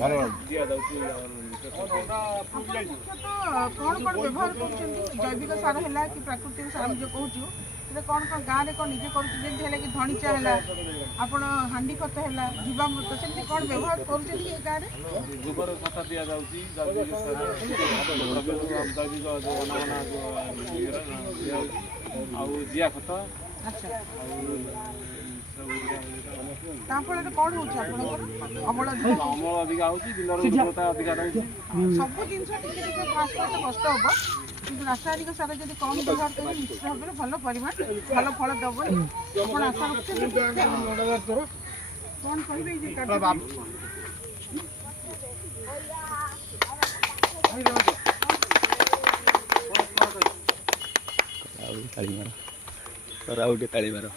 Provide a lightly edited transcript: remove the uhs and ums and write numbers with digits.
कौन व्यवहार कर जैविक सार है कि प्राकृतिक सार जो कहूँ कौन कौन गाँव में कौन निजे कर कि धणीचा है आपण हांडी खत है जीवामृत से कौन व्यवहार कर गाँव में गोबर खत दि जाऊँगी जैविक जिया खत अच्छा कौन हो अमल अधिका अधिका रही सब जिन कष्ट हम कि रासायनिक सार जब कम व्यवहार करें निश्चित भाव में भल परिमाण भल फल दबनी आप आशा रखते कौन कहे ताली मार